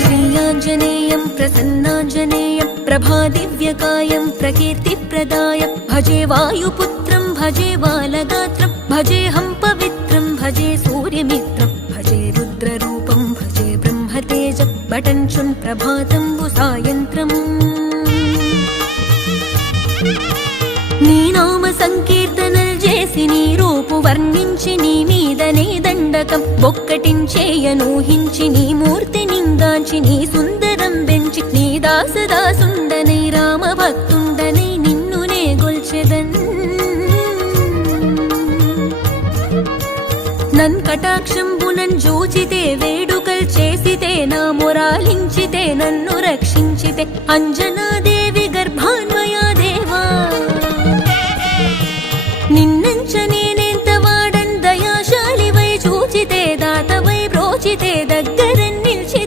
श्रीयाञ्जनेयं प्रसन्नाञ्जनेयं प्रभादिव्यकायं प्रकीर्तिप्रदाय भजे वायुपुत्रं भजे बालगात्रं भजेऽहं पवित्रं भजे सूर्यमित्रं भजे रुद्ररूपं भजे ब्रह्मतेज बटञ्चुन् प्रभातं सायन्त्रम् నీ నామ సంకీర్తనలు చేసి నీ రూపు వర్ణించి నీ మీదనే దండకం ఒక్కటించేయనూహించి నీ మూర్తి నింగాంచి నీ సుందరం పెంచి నీ దాసదాసుండనై రామ భక్తుండనై నిన్నునే గొల్చెదన్ నన్ కటాక్షంబునన్ జూచితే వేడుకల్ చేసితే నా మొరాలించితే నన్ను రక్షించితే అంజనాది